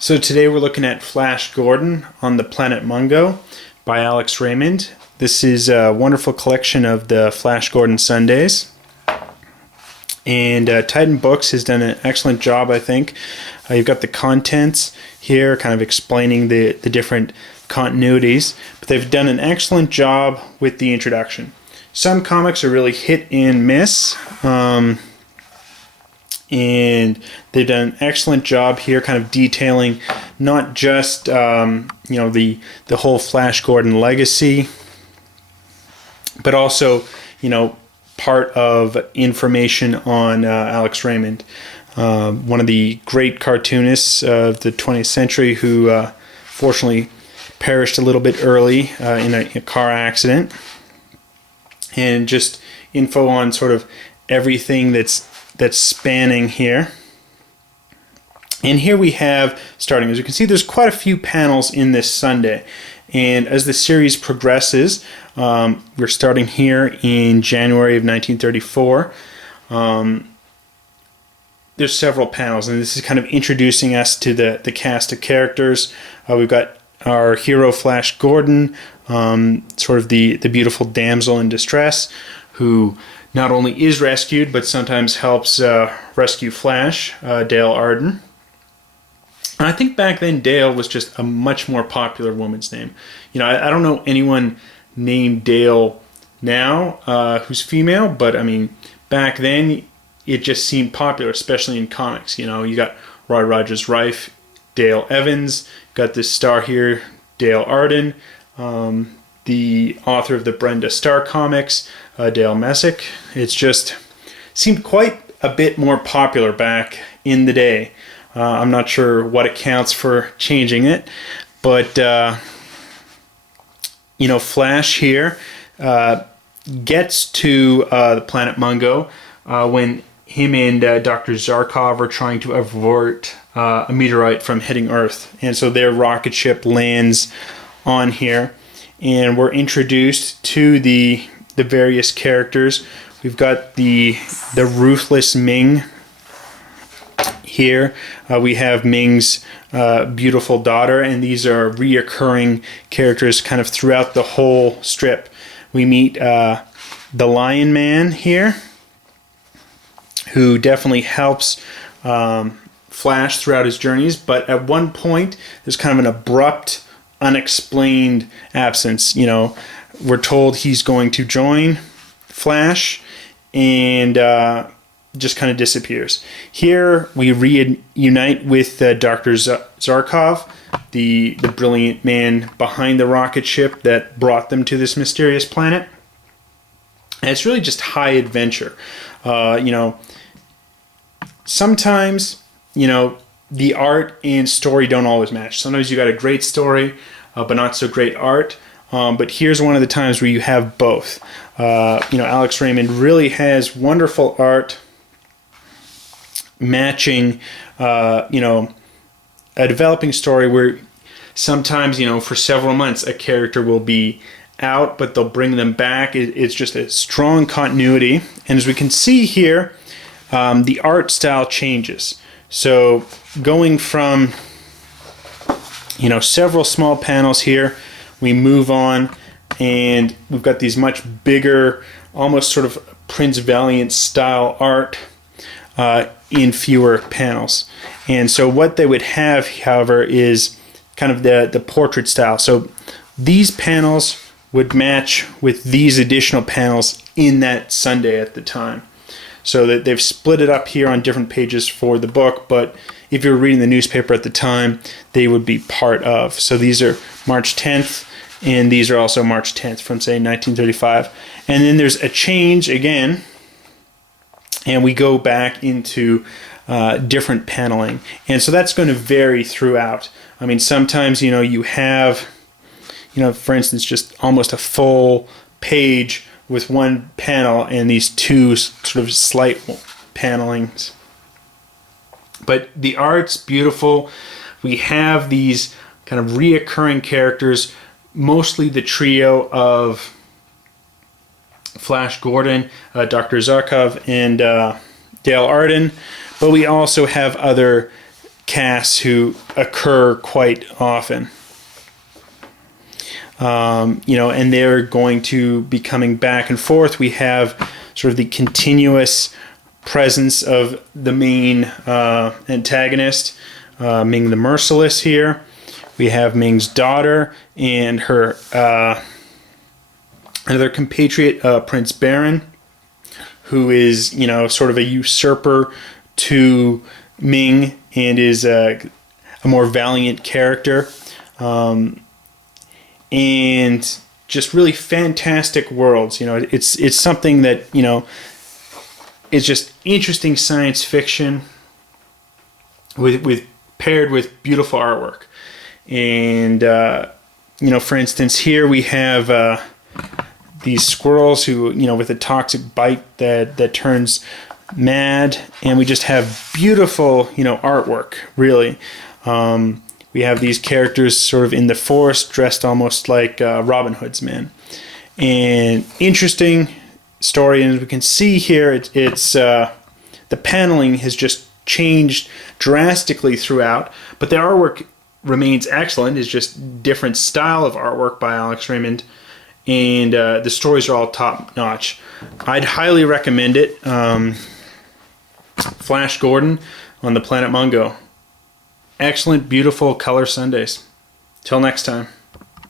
So today we're looking at Flash Gordon on the Planet Mongo by Alex Raymond. This is a wonderful collection of the Flash Gordon Sundays. And Titan Books has done an excellent job, I think. You've got the contents here kind of explaining the different continuities, but they've done an excellent job with the introduction. Some comics are really hit and miss. And they've done an excellent job here kind of detailing not just the whole Flash Gordon legacy, but also part of information on Alex Raymond, one of the great cartoonists of the 20th century who fortunately perished a little bit early in a car accident. And just info on sort of everything that's spanning here. And here we have, starting, as you can see, there's quite a few panels in this Sunday. And as the series progresses, we're starting here in January of 1934. There's several panels, and this is kind of introducing us to the cast of characters. We've got our hero Flash Gordon, sort of the beautiful damsel in distress, who not only is rescued, but sometimes helps rescue Flash, Dale Arden. And I think back then Dale was just a much more popular woman's name. I don't know anyone named Dale now who's female, but I mean, back then it just seemed popular, especially in comics. You got Roy Rogers Rife, Dale Evans, got this star here, Dale Arden, the author of the Brenda Starr comics, Dale Messick. It's just seemed quite a bit more popular back in the day. I'm not sure what accounts for changing it, but Flash here gets to the Planet Mongo when him and Dr. Zarkov are trying to avert a meteorite from hitting Earth, and so their rocket ship lands on here. And we're introduced to the various characters. We've got the ruthless Ming here. We have Ming's beautiful daughter, and these are reoccurring characters kind of throughout the whole strip. We meet the Lion Man here, who definitely helps Flash throughout his journeys, but at one point there's kind of an abrupt, unexplained absence. We're told he's going to join Flash and just kind of disappears. Here we reunite with Dr. Zarkov, the brilliant man behind the rocket ship that brought them to this mysterious planet. And it's really just high adventure. Sometimes, the art and story don't always match. Sometimes you got a great story, but not so great art. But here's one of the times where you have both. Alex Raymond really has wonderful art matching, a developing story where sometimes, for several months, a character will be out, but they'll bring them back. It's just a strong continuity. And as we can see here, the art style changes. So going from, several small panels here, we move on, and we've got these much bigger, almost sort of Prince Valiant style art in fewer panels. And so what they would have, however, is kind of the portrait style. So these panels would match with these additional panels in that Sunday at the time. So that they've split it up here on different pages for the book, but if you're reading the newspaper at the time, they would be part of. So these are March 10th, and these are also March 10th from, say, 1935. And then there's a change again, and we go back into different paneling. And so that's going to vary throughout. I mean, sometimes, you have, for instance, just almost a full page with one panel and these two sort of slight panelings. But the art's beautiful. We have these kind of reoccurring characters, mostly the trio of Flash Gordon, Dr. Zarkov, and Dale Arden. But we also have other casts who occur quite often. You know, and they're going to be coming back and forth. We have sort of the continuous presence of the main antagonist, Ming the Merciless here. We have Ming's daughter and her another compatriot, Prince Baron, who is, you know, sort of a usurper to Ming and is a more valiant character. And just really fantastic worlds. You know, it's something that, you know, is just interesting science fiction with paired with beautiful artwork. And you know, for instance, here we have these squirrels who, you know, with a toxic bite that turns mad, and we just have beautiful, you know, artwork, really. We have these characters sort of in the forest, dressed almost like Robin Hood's men. And interesting story, and as we can see here, it's the paneling has just changed drastically throughout, but the artwork remains excellent. It's just different style of artwork by Alex Raymond, and the stories are all top-notch. I'd highly recommend it. Flash Gordon on the Planet Mongo. Excellent, beautiful color Sundays. Till next time.